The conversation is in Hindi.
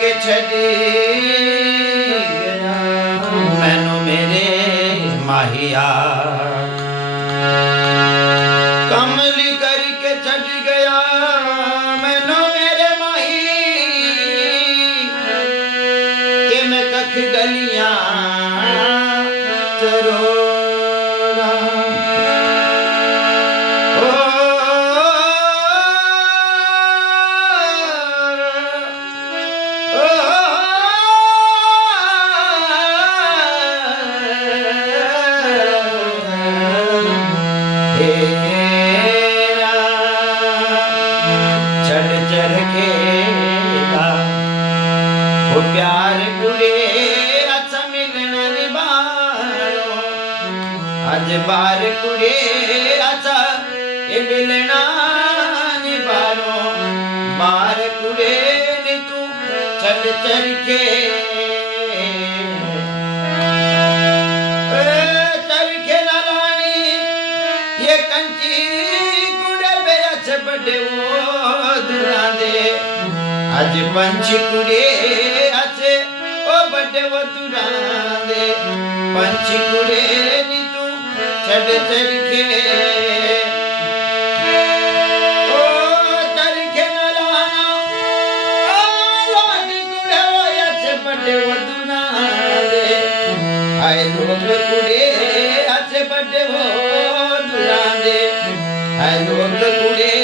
के छड़ी गया मैनू मेरे माहिया कमली करके छड़ गया मैनू मेरे माही के मैं कख गलियां चरोरा प्यार कुड़े अच्छा मिलना निबारो आज बार कुड़े अच्छा ये मिलना निबारो बार कुड़े ने तू चल चल के नारायणी ये कंची कुड़े पे अच्छे बड़े वो दुरा दे आज पंछी कुड़े आचे ओ बड़े वो दुरा दे पंछी कुड़े नी तू चढ़ चढ़ के ओ चढ़ के न लाना ओ लाडी कुड़े वो आचे बड़े वो दुरा दे आए लोग कुड़े आचे बड़े वो दुरा दे आए लोग कुड़े